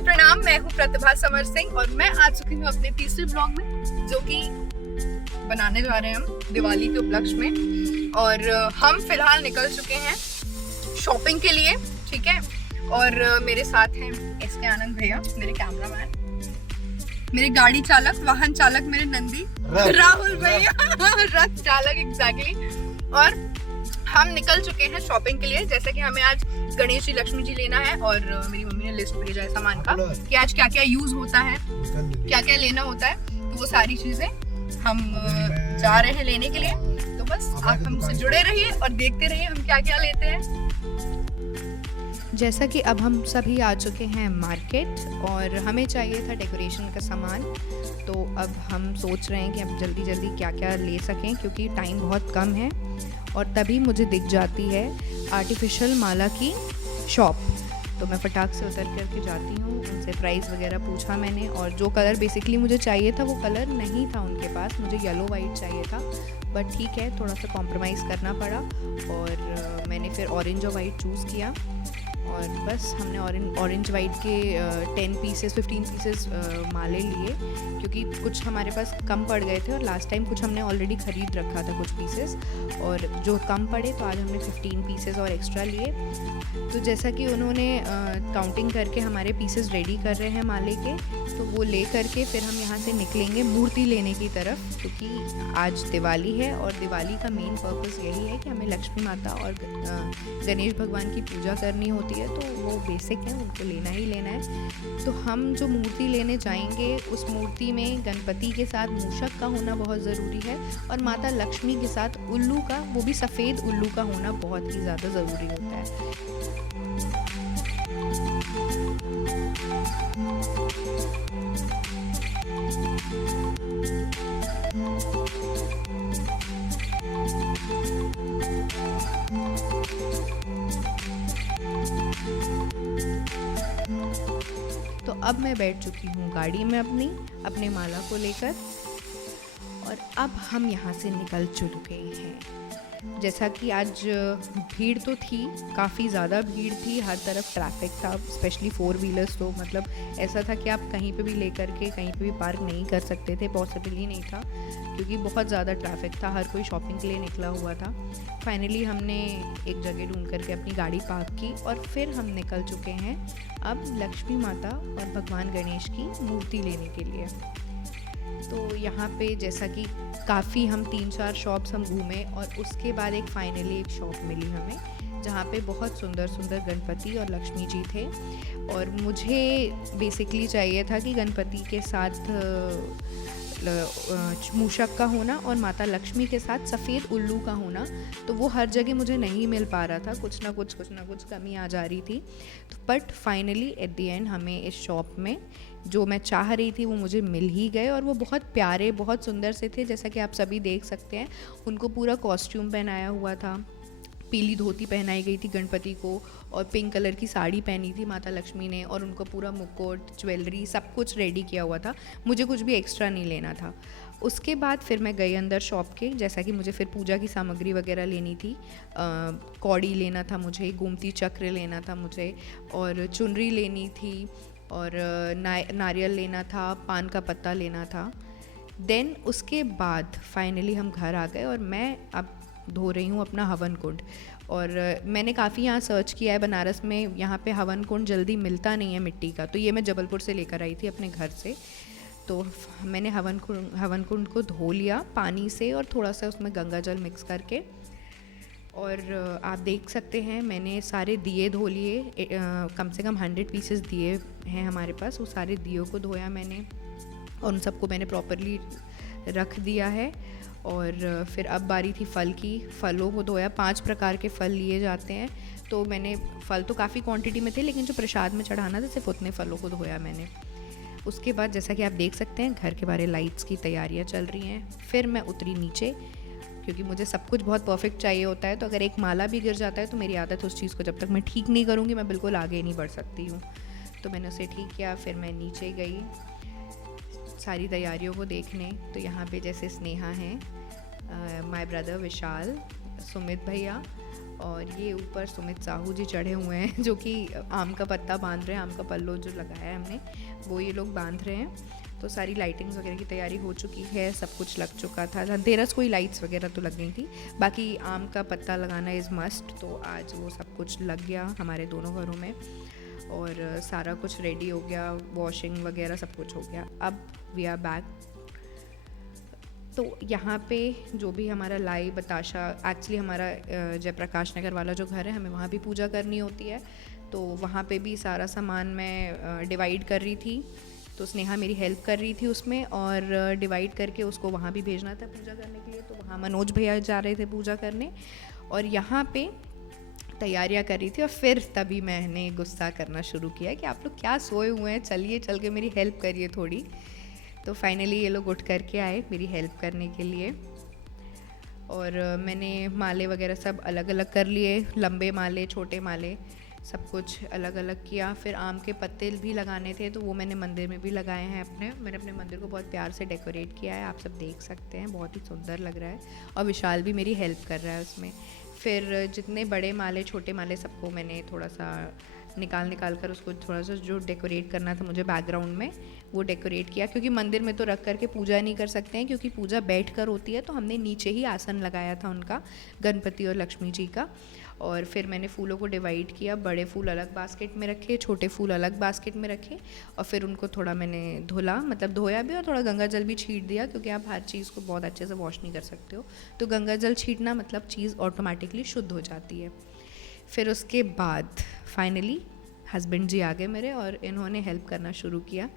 जी प्रणाम, मैं हूँ प्रतिभा समर सिंह और मैं आ चुकी हूँ अपने तीसरे ब्लॉग में, जो कि बनाने जा रहे हैं हम दिवाली के उपलक्ष्य में। और हम फिलहाल निकल चुके हैं शॉपिंग के लिए, ठीक है। और मेरे साथ हैं एसके आनंद भैया, मेरे कैमरामैन, मेरे गाड़ी चालक, वाहन चालक, मेरे नंदी राहुल भैया रथ चालक एग्जैक्टली। और हम निकल चुके हैं शॉपिंग के लिए, जैसे कि हमें आज गणेश जी, लक्ष्मी जी लेना है। और मेरी मम्मी ने लिस्ट भेजा है सामान का कि आज क्या क्या यूज होता है, क्या क्या लेना होता है। तो वो सारी चीजें हम जा रहे हैं लेने के लिए। तो बस आप हमसे जुड़े रहिए और देखते रहिए हम क्या क्या लेते हैं। जैसा कि अब हम सभी आ चुके हैं मार्केट और हमें चाहिए था डेकोरेशन का सामान। तो अब हम सोच रहे हैं कि अब जल्दी जल्दी क्या क्या ले सकें, क्योंकि टाइम बहुत कम है। और तभी मुझे दिख जाती है आर्टिफिशियल माला की शॉप। तो मैं फटाक से उतर करके जाती हूँ, उनसे प्राइस वगैरह पूछा मैंने। और जो कलर बेसिकली मुझे चाहिए था वो कलर नहीं था उनके पास, मुझे येलो वाइट चाहिए था। बट ठीक है, थोड़ा सा कॉम्प्रोमाइज़ करना पड़ा और मैंने फिर ऑरेंज और वाइट चूज़ किया। और बस हमने ऑरेंज वाइट के 10 पीसेस 15 पीसेस माले लिए, क्योंकि कुछ हमारे पास कम पड़ गए थे और लास्ट टाइम कुछ हमने ऑलरेडी ख़रीद रखा था कुछ पीसेस, और जो कम पड़े तो आज हमने 15 पीसेस और एक्स्ट्रा लिए। तो जैसा कि उन्होंने काउंटिंग करके हमारे पीसेस रेडी कर रहे हैं माले के, तो वो ले करके फिर हम यहाँ से निकलेंगे मूर्ति लेने की तरफ, क्योंकि आज दिवाली है और दिवाली का मेन पर्पस यही है कि हमें लक्ष्मी माता और गणेश भगवान की पूजा करनी होती है। तो वो बेसिक है, उनको लेना ही लेना है। तो हम जो मूर्ति लेने जाएंगे उस मूर्ति में गणपति के साथ मूषक का होना बहुत ज़रूरी है, और माता लक्ष्मी के साथ उल्लू का, वो भी सफ़ेद उल्लू का होना बहुत ही ज़्यादा ज़रूरी होता है। तो अब मैं बैठ चुकी हूँ गाड़ी में अपने माला को लेकर, और अब हम यहाँ से निकल चुके हैं। जैसा कि आज भीड़ तो थी, काफ़ी ज़्यादा भीड़ थी, हर तरफ ट्रैफिक था, स्पेशली 4 व्हीलर्स। तो मतलब ऐसा था कि आप कहीं पे भी लेकर के कहीं पे भी पार्क नहीं कर सकते थे, पॉसिबल ही नहीं था, क्योंकि बहुत ज़्यादा ट्रैफिक था, हर कोई शॉपिंग के लिए निकला हुआ था। फाइनली हमने एक जगह ढूंढ करके अपनी गाड़ी पार्क की और फिर हम निकल चुके हैं अब लक्ष्मी माता और भगवान गणेश की मूर्ति लेने के लिए। तो यहाँ पे जैसा कि काफ़ी हम 3-4 शॉप्स हम घूमे, और उसके बाद फाइनली एक शॉप मिली हमें जहाँ पे बहुत सुंदर सुंदर गणपति और लक्ष्मी जी थे। और मुझे बेसिकली चाहिए था कि गणपति के साथ मूषक का होना और माता लक्ष्मी के साथ सफ़ेद उल्लू का होना। तो वो हर जगह मुझे नहीं मिल पा रहा था, कुछ ना कुछ कमी आ जा रही थी। But finally at the end हमें इस शॉप में जो मैं चाह रही थी वो मुझे मिल ही गए, और वो बहुत प्यारे, बहुत सुंदर से थे। जैसा कि आप सभी देख सकते हैं, उनको पूरा कॉस्ट्यूम पहनाया हुआ था, पीली धोती पहनाई गई थी गणपति को, और पिंक कलर की साड़ी पहनी थी माता लक्ष्मी ने, और उनको पूरा मुकुट, ज्वेलरी, सब कुछ रेडी किया हुआ था। मुझे कुछ भी एक्स्ट्रा नहीं लेना था। उसके बाद फिर मैं गई अंदर शॉप के, जैसा कि मुझे फिर पूजा की सामग्री वगैरह लेनी थी। कौड़ी लेना था मुझे, गोमती चक्र लेना था मुझे, और चुनरी लेनी थी, और नारियल लेना था, पान का पत्ता लेना था। देन उसके बाद फाइनली हम घर आ गए और मैं अब धो रही हूँ अपना हवन कुंड। और मैंने काफ़ी यहाँ सर्च किया है बनारस में, यहाँ पे हवन कुंड जल्दी मिलता नहीं है मिट्टी का, तो ये मैं जबलपुर से लेकर आई थी अपने घर से। तो मैंने हवन कुंड को धो लिया पानी से और थोड़ा सा उसमें गंगा जल मिक्स करके। और आप देख सकते हैं मैंने सारे दिए धो लिए, कम से कम 100 पीसेस दिए हैं हमारे पास। वो सारे दियों को धोया मैंने और उन सबको मैंने प्रॉपरली रख दिया है। और फिर अब बारी थी फल की, फलों को धोया। 5 प्रकार के फल लिए जाते हैं, तो मैंने फल तो काफ़ी क्वांटिटी में थे, लेकिन जो प्रसाद में चढ़ाना था सिर्फ उतने फलों को धोया मैंने। उसके बाद जैसा कि आप देख सकते हैं घर के बारे लाइट्स की तैयारियां चल रही हैं। फिर मैं उतरी नीचे, क्योंकि मुझे सब कुछ बहुत परफेक्ट चाहिए होता है। तो अगर एक माला भी गिर जाता है तो मेरी आदत उस चीज़ को जब तक मैं ठीक नहीं करूँगी मैं बिल्कुल आगे नहीं बढ़ सकती हूँ। तो मैंने उसे ठीक किया, फिर मैं नीचे गई सारी तैयारियों को देखने। तो यहाँ पे जैसे स्नेहा हैं, माय ब्रदर विशाल, सुमित भैया और ये ऊपर सुमित साहू जी चढ़े हुए हैं जो कि आम का पत्ता बांध रहे हैं, आम का पल्लो जो लगाया है हमने वो ये लोग बांध रहे हैं। तो सारी लाइटिंग्स वगैरह की तैयारी हो चुकी है, सब कुछ लग चुका था। धनतेरस कोई लाइट्स वगैरह तो लग गई थी, बाकी आम का पत्ता लगाना इज़ मस्ट, तो आज वो सब कुछ लग गया हमारे दोनों घरों में और सारा कुछ रेडी हो गया, वॉशिंग वगैरह सब कुछ हो गया। अब वी आर बैक। तो यहाँ पे जो भी हमारा लाई बताशा, एक्चुअली हमारा जयप्रकाश नगर वाला जो घर है हमें वहाँ भी पूजा करनी होती है, तो वहाँ पे भी सारा सामान मैं डिवाइड कर रही थी। तो स्नेहा मेरी हेल्प कर रही थी उसमें और डिवाइड करके उसको वहाँ भी भेजना था पूजा करने के लिए। तो वहाँ मनोज भैया जा रहे थे पूजा करने और यहाँ पे तैयारियाँ कर रही थी। और फिर तभी मैंने गुस्सा करना शुरू किया कि आप लोग क्या सोए हुए हैं, चलिए चल के मेरी हेल्प करिए थोड़ी। तो फाइनली ये लोग उठ करके आए मेरी हेल्प करने के लिए और मैंने माले वगैरह सब अलग अलग कर लिए, लंबे माले छोटे माले सब कुछ अलग अलग किया। फिर आम के पत्ते भी लगाने थे तो वो मैंने मंदिर में भी लगाए हैं मैंने अपने मंदिर को बहुत प्यार से डेकोरेट किया है, आप सब देख सकते हैं, बहुत ही सुंदर लग रहा है और विशाल भी मेरी हेल्प कर रहा है उसमें। फिर जितने बड़े माले छोटे माले सबको मैंने थोड़ा सा निकाल कर उसको थोड़ा सा जो डेकोरेट करना था मुझे बैकग्राउंड में वो डेकोरेट किया, क्योंकि मंदिर में तो रख करके पूजा नहीं कर सकते हैं क्योंकि पूजा बैठ कर होती है। तो हमने नीचे ही आसन लगाया था उनका, गणपति और लक्ष्मी जी का। और फिर मैंने फूलों को डिवाइड किया, बड़े फूल अलग बास्केट में रखे, छोटे फूल अलग बास्केट में रखे और फिर उनको थोड़ा मैंने धुला, मतलब धोया भी और थोड़ा गंगा जल भी छीट दिया, क्योंकि आप हर चीज़ को बहुत अच्छे से वॉश नहीं कर सकते हो, तो गंगा जल छीटना मतलब चीज़ ऑटोमेटिकली शुद्ध हो जाती है। फिर उसके बाद फाइनली हस्बैंड जी आ गए मेरे और इन्होंने हेल्प करना शुरू किया,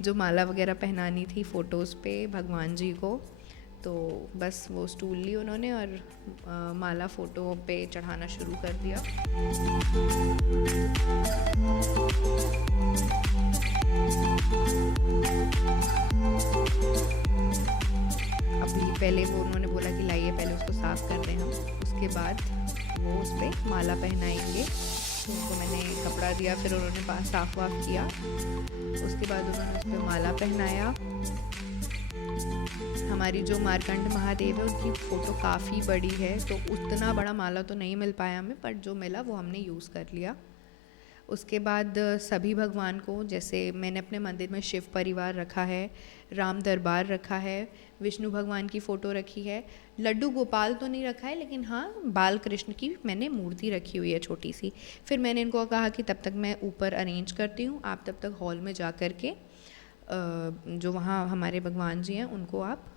जो माला वगैरह पहनानी थी फ़ोटोज़ पे भगवान जी को, तो बस वो स्टूल ली उन्होंने और माला फ़ोटो पे चढ़ाना शुरू कर दिया। अभी पहले वो उन्होंने बोला कि लाइए पहले उसको साफ़ कर दें हम, उसके बाद वो उस पर माला पहनाएंगे। तो उनको मैंने कपड़ा दिया, फिर उन्होंने साफ़ वाफ किया, उसके बाद उन्होंने उस पर माला पहनाया। हमारी जो मार्कंड महादेव है उनकी फ़ोटो काफ़ी बड़ी है, तो उतना बड़ा माला तो नहीं मिल पाया हमें, पर जो मिला वो हमने यूज़ कर लिया। उसके बाद सभी भगवान को, जैसे मैंने अपने मंदिर में शिव परिवार रखा है, राम दरबार रखा है, विष्णु भगवान की फ़ोटो रखी है, लड्डू गोपाल तो नहीं रखा है लेकिन हाँ बाल कृष्ण की मैंने मूर्ति रखी हुई है छोटी सी। फिर मैंने इनको कहा कि तब तक मैं ऊपर अरेंज करती हूँ, आप तब तक हॉल में जा कर के जो वहाँ हमारे भगवान जी हैं उनको आप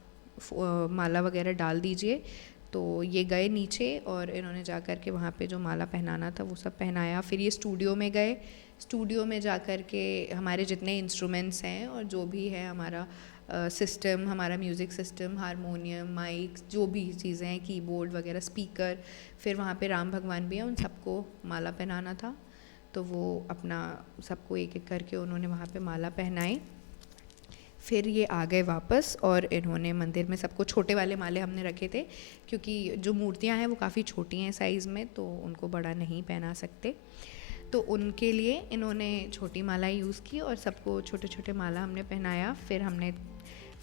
माला वगैरह डाल दीजिए। तो ये गए नीचे और इन्होंने जा कर के वहाँ पे जो माला पहनाना था वो सब पहनाया। फिर ये स्टूडियो में गए, स्टूडियो में जा कर के हमारे जितने इंस्ट्रूमेंट्स हैं और जो भी है हमारा सिस्टम, हमारा म्यूज़िक सिस्टम, हारमोनियम, माइक, जो भी चीज़ें हैं, कीबोर्ड वगैरह, स्पीकर, फिर वहाँ पे राम भगवान भी हैं, उन सबको माला पहनाना था। तो वो अपना सबको एक एक करके उन्होंने वहाँ पे माला पहनाए। फिर ये आ गए वापस और इन्होंने मंदिर में सबको छोटे वाले माले हमने रखे थे, क्योंकि जो मूर्तियाँ हैं वो काफ़ी छोटी हैं साइज़ में, तो उनको बड़ा नहीं पहना सकते, तो उनके लिए इन्होंने छोटी माला यूज़ की और सबको छोटे छोटे माला हमने पहनाया। फिर हमने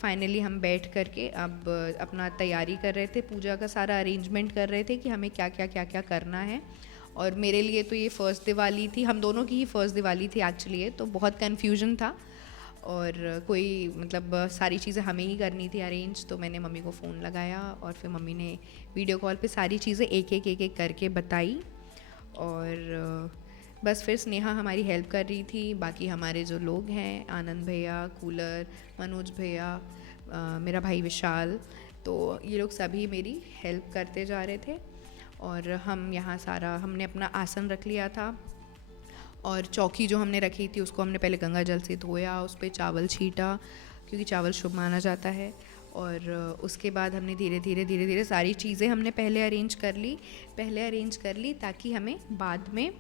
फाइनली हम बैठ करके अब अपना तैयारी कर रहे थे, पूजा का सारा अरेंजमेंट कर रहे थे कि हमें क्या क्या करना है। और मेरे लिए तो ये फ़र्स्ट दिवाली थी, हम दोनों की ही फ़र्स्ट दिवाली थी एक्चुअली ये, तो बहुत कन्फ्यूजन था और कोई मतलब सारी चीज़ें हमें ही करनी थी अरेंज। तो मैंने मम्मी को फ़ोन लगाया और फिर मम्मी ने वीडियो कॉल पे सारी चीज़ें एक एक करके बताई और बस फिर स्नेहा हमारी हेल्प कर रही थी। बाकी हमारे जो लोग हैं, आनंद भैया, कूलर, मनोज भैया, मेरा भाई विशाल, तो ये लोग सभी मेरी हेल्प करते जा रहे थे। और हम यहाँ सारा हमने अपना आसन रख लिया था और चौकी जो हमने रखी थी उसको हमने पहले गंगा जल से धोया, उस पर चावल छीटा क्योंकि चावल शुभ माना जाता है। और उसके बाद हमने धीरे धीरे सारी चीज़ें हमने पहले अरेंज कर ली ताकि हमें बाद में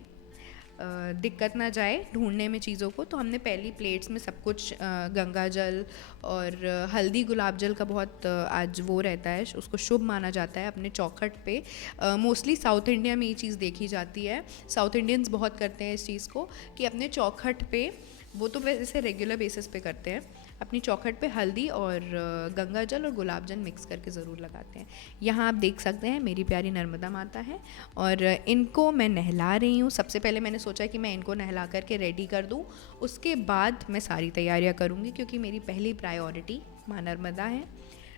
दिक्कत ना जाए ढूंढने में चीज़ों को। तो हमने पहली प्लेट्स में सब कुछ गंगा जल और हल्दी गुलाब जल का बहुत आज वो रहता है, उसको शुभ माना जाता है अपने चौखट पे। मोस्टली साउथ इंडिया में ये चीज़ देखी जाती है, साउथ इंडियंस बहुत करते हैं इस चीज़ को कि अपने चौखट पे, वो तो वैसे रेगुलर बेसिस पे करते हैं, अपनी चौखट पे हल्दी और गंगा जल और गुलाब जल मिक्स करके ज़रूर लगाते हैं। यहाँ आप देख सकते हैं मेरी प्यारी नर्मदा माता है और इनको मैं नहला रही हूँ। सबसे पहले मैंने सोचा कि मैं इनको नहला करके रेडी कर दूँ, उसके बाद मैं सारी तैयारियाँ करूँगी, क्योंकि मेरी पहली प्रायोरिटी माँ नर्मदा है।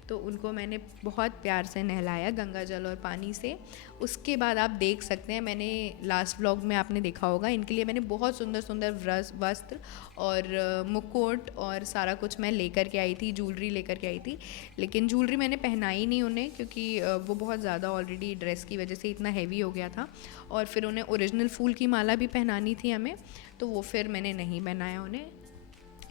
तो उनको मैंने बहुत प्यार से नहलाया गंगा जल और पानी से। उसके बाद आप देख सकते हैं, मैंने लास्ट व्लॉग में आपने देखा होगा, इनके लिए मैंने बहुत सुंदर सुंदर वस्त्र और मुकुट और सारा कुछ मैं लेकर के आई थी, ज्वेलरी लेकर के आई थी। लेकिन ज्वेलरी मैंने पहनाई नहीं उन्हें, क्योंकि वो बहुत ज़्यादा ऑलरेडी ड्रेस की वजह से इतना हैवी हो गया था, और फिर उन्हें ओरिजिनल फूल की माला भी पहनानी थी हमें, तो वो फिर मैंने नहीं पहनाया उन्हें।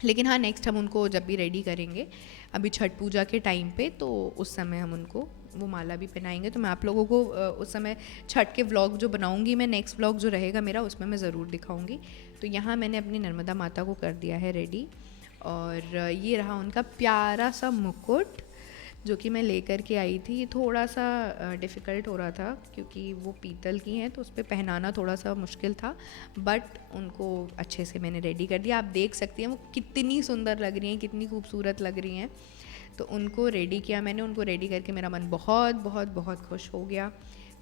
लेकिन हाँ, नेक्स्ट हम उनको जब भी रेडी करेंगे, अभी छठ पूजा के टाइम पे, तो उस समय हम उनको वो माला भी पहनाएंगे। तो मैं आप लोगों को उस समय छठ के व्लॉग जो बनाऊंगी मैं, नेक्स्ट व्लॉग जो रहेगा मेरा, उसमें मैं ज़रूर दिखाऊंगी। तो यहाँ मैंने अपनी नर्मदा माता को कर दिया है रेडी, और ये रहा उनका प्यारा सा मुकुट जो कि मैं लेकर के आई थी। ये थोड़ा सा डिफ़िकल्ट हो रहा था क्योंकि वो पीतल की हैं, तो उस पर पहनाना थोड़ा सा मुश्किल था, बट उनको अच्छे से मैंने रेडी कर दिया। आप देख सकती हैं वो कितनी सुंदर लग रही हैं, कितनी खूबसूरत लग रही हैं। तो उनको रेडी किया मैंने, उनको रेडी करके मेरा मन बहुत बहुत बहुत खुश हो गया।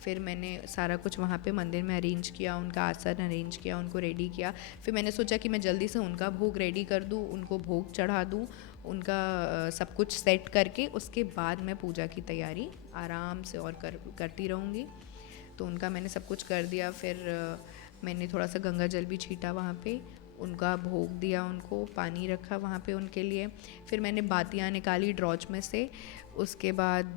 फिर मैंने सारा कुछ वहाँ पे मंदिर में अरेंज किया, उनका आसन अरेंज किया, उनको रेडी किया। फिर मैंने सोचा कि मैं जल्दी से उनका भोग रेडी कर दूँ, उनको भोग चढ़ा दूँ, उनका सब कुछ सेट करके उसके बाद मैं पूजा की तैयारी आराम से और करती रहूँगी। तो उनका मैंने सब कुछ कर दिया। फिर मैंने थोड़ा सा गंगा जल भी छीटा वहाँ पे, उनका भोग दिया, उनको पानी रखा वहाँ पे उनके लिए। फिर मैंने बातियाँ निकाली ड्रॉच में से। उसके बाद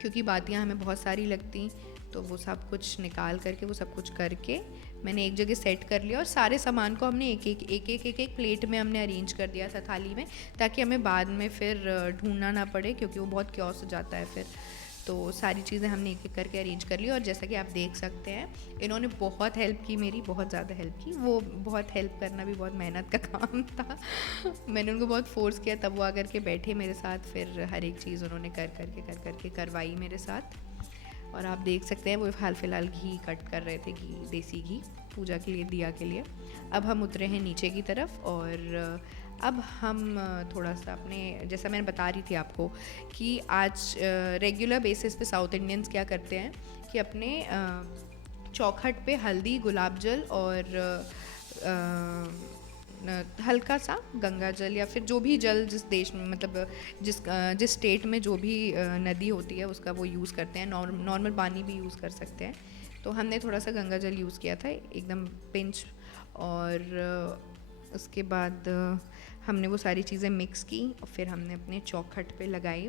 क्योंकि बातियाँ हमें बहुत सारी लगती, तो वो सब कुछ निकाल करके, वो सब कुछ करके मैंने एक जगह सेट कर लिया, और सारे सामान को हमने एक एक प्लेट में हमने अरेंज कर दिया था थाली में, ताकि हमें बाद में फिर ढूंढना ना पड़े, क्योंकि वो बहुत क्योस हो जाता है फिर। तो सारी चीज़ें हमने एक एक करके अरेंज कर ली। और जैसा कि आप देख सकते हैं, इन्होंने बहुत हेल्प की मेरी, बहुत ज़्यादा हेल्प की। वो बहुत हेल्प करना भी बहुत मेहनत का काम था। मैंने उनको बहुत फोर्स किया, तब वो आकर के बैठे मेरे साथ। फिर हर एक चीज़ उन्होंने कर करके करवाई मेरे साथ। और आप देख सकते हैं वो हाल फिलहाल घी कट कर रहे थे, घी, देसी घी, पूजा के लिए, दिया के लिए। अब हम उतरे हैं नीचे की तरफ, और अब हम थोड़ा सा अपने, जैसा मैंने बता रही थी आपको कि आज रेगुलर बेसिस पे साउथ इंडियंस क्या करते हैं कि अपने चौखट पे हल्दी, गुलाब जल और हल्का सा गंगा जल, या फिर जो भी जल जिस देश में, मतलब जिस स्टेट में जो भी नदी होती है उसका वो यूज़ करते हैं। नॉर्मल पानी भी यूज़ कर सकते हैं। तो हमने थोड़ा सा गंगा जल यूज़ किया था, एकदम पिंच। और उसके बाद हमने वो सारी चीज़ें मिक्स की, और फिर हमने अपने चौखट पे लगाई।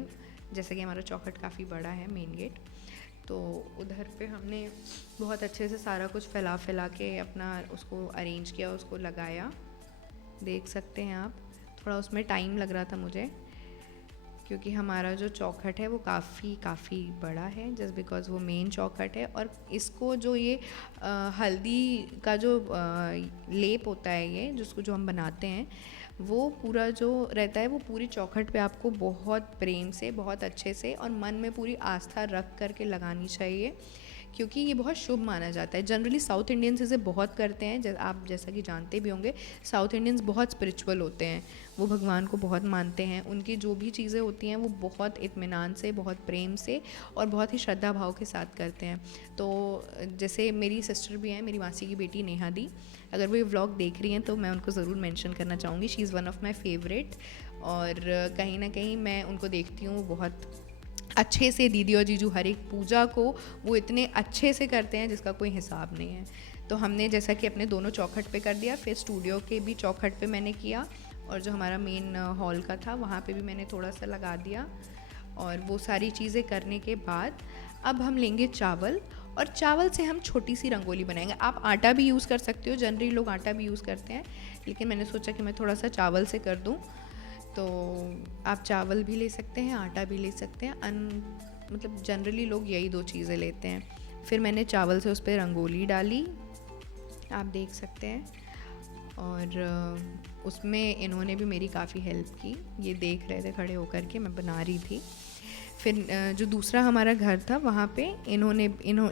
जैसे कि हमारा चौखट काफ़ी बड़ा है, मेन गेट, तो उधर पे हमने बहुत अच्छे से सारा कुछ फैला के अपना उसको अरेंज किया, उसको लगाया। देख सकते हैं आप, थोड़ा उसमें टाइम लग रहा था मुझे, क्योंकि हमारा जो चौखट है वो काफ़ी बड़ा है, जस्ट बिकॉज़ वो मेन चौखट है। और इसको जो ये हल्दी का जो लेप होता है, ये जिसको जो हम बनाते हैं, वो पूरा जो रहता है वो पूरी चौखट पे आपको बहुत प्रेम से, बहुत अच्छे से और मन में पूरी आस्था रख करके लगानी चाहिए, क्योंकि ये बहुत शुभ माना जाता है। जनरली साउथ इंडियंस इसे बहुत करते हैं, आप जैसा कि जानते भी होंगे, साउथ इंडियंस बहुत स्पिरिचुअल होते हैं, वो भगवान को बहुत मानते हैं। उनकी जो भी चीज़ें होती हैं वो बहुत इत्मीनान से, बहुत प्रेम से और बहुत ही श्रद्धा भाव के साथ करते हैं। तो जैसे मेरी सिस्टर भी हैं, मेरी मासी की बेटी नेहा दी, अगर वो ये व्लॉग देख रही हैं तो मैं उनको ज़रूर मेंशन करना चाहूँगी। She is one of my favourite, और कहीं ना कहीं मैं उनको देखती हूँ बहुत अच्छे से, दीदी और जीजू हर एक पूजा को वो इतने अच्छे से करते हैं जिसका कोई हिसाब नहीं है। तो हमने जैसा कि अपने दोनों चौखट पे कर दिया, फिर स्टूडियो के भी चौखट पे मैंने किया, और जो हमारा मेन हॉल का था वहाँ पे भी मैंने थोड़ा सा लगा दिया। और वो सारी चीज़ें करने के बाद अब हम लेंगे चावल, और चावल से हम छोटी सी रंगोली बनाएंगे। आप आटा भी यूज़ कर सकते हो, जनरली लोग आटा भी यूज़ करते हैं, लेकिन मैंने सोचा कि मैं थोड़ा सा चावल से कर दूँ। तो आप चावल भी ले सकते हैं, आटा भी ले सकते हैं, मतलब जनरली लोग यही दो चीज़ें लेते हैं। फिर मैंने चावल से उस पर रंगोली डाली, आप देख सकते हैं, और उसमें इन्होंने भी मेरी काफ़ी हेल्प की। ये देख रहे थे खड़े होकर के, मैं बना रही थी। फिर जो दूसरा हमारा घर था वहाँ पे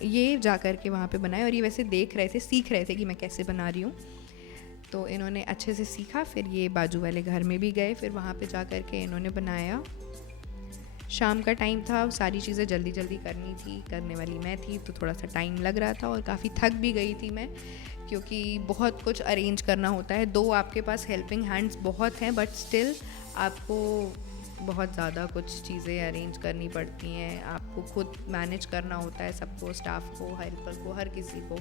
ये जा कर के वहाँ पे बनाए, और ये वैसे देख रहे थे, सीख रहे थे कि मैं कैसे बना रही हूँ। तो इन्होंने अच्छे से सीखा। फिर ये बाजू वाले घर में भी गए, फिर वहाँ पे जा कर के इन्होंने बनाया। शाम का टाइम था, सारी चीज़ें जल्दी जल्दी करनी थी, करने वाली मैं थी, तो थोड़ा सा टाइम लग रहा था और काफ़ी थक भी गई थी मैं, क्योंकि बहुत कुछ अरेंज करना होता है। दो आपके पास हेल्पिंग हैंड्स बहुत हैं, बट स्टिल आपको बहुत ज़्यादा कुछ चीज़ें अरेंज करनी पड़ती हैं, आपको खुद मैनेज करना होता है सबको, स्टाफ को, हेल्पर को, हर किसी को,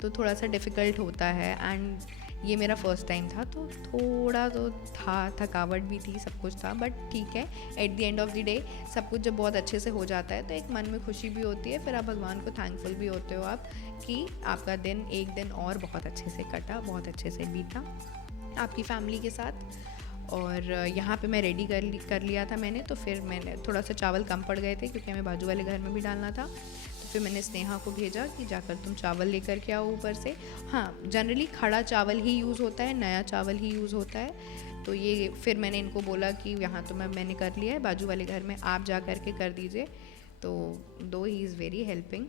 तो थोड़ा सा डिफ़िकल्ट होता है। एंड ये मेरा फ़र्स्ट टाइम था, तो थोड़ा तो था, थकावट भी थी, सब कुछ था, बट ठीक है। At the end of the day सब कुछ जब बहुत अच्छे से हो जाता है तो एक मन में खुशी भी होती है, फिर आप भगवान को थैंकफुल भी होते हो आप कि आपका दिन, एक दिन और बहुत अच्छे से कटा, बहुत अच्छे से बीता आपकी फैमिली के साथ। और यहाँ पे मैं रेडी कर लिया था मैंने, तो फिर मैंने थोड़ा सा चावल कम पड़ गए थे क्योंकि हमें बाजू वाले घर में भी डालना था, तो फिर मैंने स्नेहा को भेजा कि जाकर तुम चावल लेकर के आओ ऊपर से। हाँ, जनरली खड़ा चावल ही यूज़ होता है, नया चावल ही यूज़ होता है। तो ये फिर मैंने इनको बोला कि यहाँ तो मैंने कर लिया है, बाजू वाले घर में आप जा कर के कर दीजिए, तो दो ही इज़ वेरी हेल्पिंग।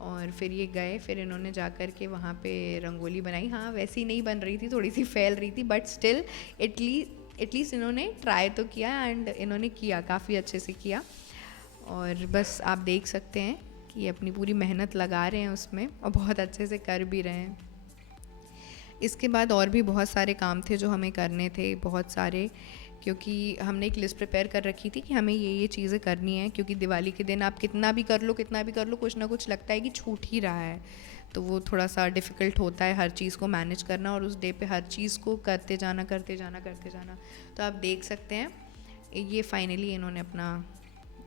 और फिर ये गए, फिर इन्होंने जा कर के वहाँ पे रंगोली बनाई। हाँ, वैसी नहीं बन रही थी, थोड़ी सी फैल रही थी, बट स्टिल एटलीस्ट इन्होंने ट्राई तो किया, एंड इन्होंने किया, काफ़ी अच्छे से किया। और बस आप देख सकते हैं कि ये अपनी पूरी मेहनत लगा रहे हैं उसमें और बहुत अच्छे से कर भी रहे हैं। इसके बाद और भी बहुत सारे काम थे जो हमें करने थे, बहुत सारे, क्योंकि हमने एक लिस्ट प्रिपेयर कर रखी थी कि हमें ये चीज़ें करनी है, क्योंकि दिवाली के दिन आप कितना भी कर लो कुछ ना कुछ लगता है कि छूट ही रहा है, तो वो थोड़ा सा डिफ़िकल्ट होता है हर चीज़ को मैनेज करना और उस डे पे हर चीज़ को करते जाना। तो आप देख सकते हैं ये फाइनली इन्होंने अपना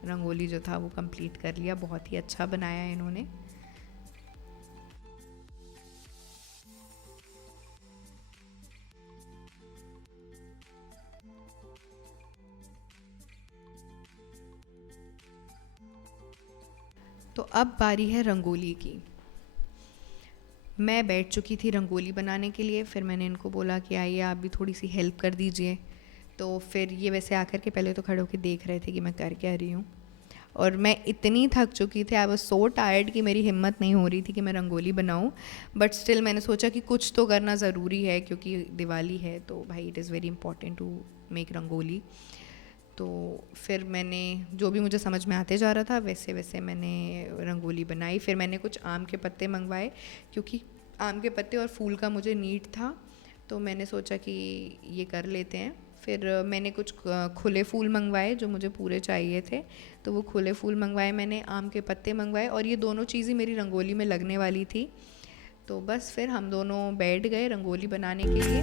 रंगोली जो था वो कंप्लीट कर लिया, बहुत ही अच्छा बनाया है इन्होंने। तो अब बारी है रंगोली की। मैं बैठ चुकी थी रंगोली बनाने के लिए, फिर मैंने इनको बोला कि आइए आप भी थोड़ी सी हेल्प कर दीजिए। तो फिर ये वैसे आकर के पहले तो खड़े होकर देख रहे थे कि मैं कर क्या रही हूँ, और मैं इतनी थक चुकी थी, आई वॉज सो टायर्ड कि मेरी हिम्मत नहीं हो रही थी कि मैं रंगोली बनाऊँ, बट स्टिल मैंने सोचा कि कुछ तो करना ज़रूरी है, क्योंकि दिवाली है तो भाई it is very important to make rangoli. तो फिर मैंने जो भी मुझे समझ में आते जा रहा था वैसे वैसे मैंने रंगोली बनाई। फिर मैंने कुछ आम के पत्ते मंगवाए, क्योंकि आम के पत्ते और फूल का मुझे नीड था, तो मैंने सोचा कि ये कर लेते हैं। फिर मैंने कुछ खुले फूल मंगवाए जो मुझे पूरे चाहिए थे, तो वो खुले फूल मंगवाए मैंने, आम के पत्ते मंगवाए, और ये दोनों चीज़ें मेरी रंगोली में लगने वाली थी। तो बस फिर हम दोनों बैठ गए रंगोली बनाने के लिए।